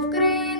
вкрив.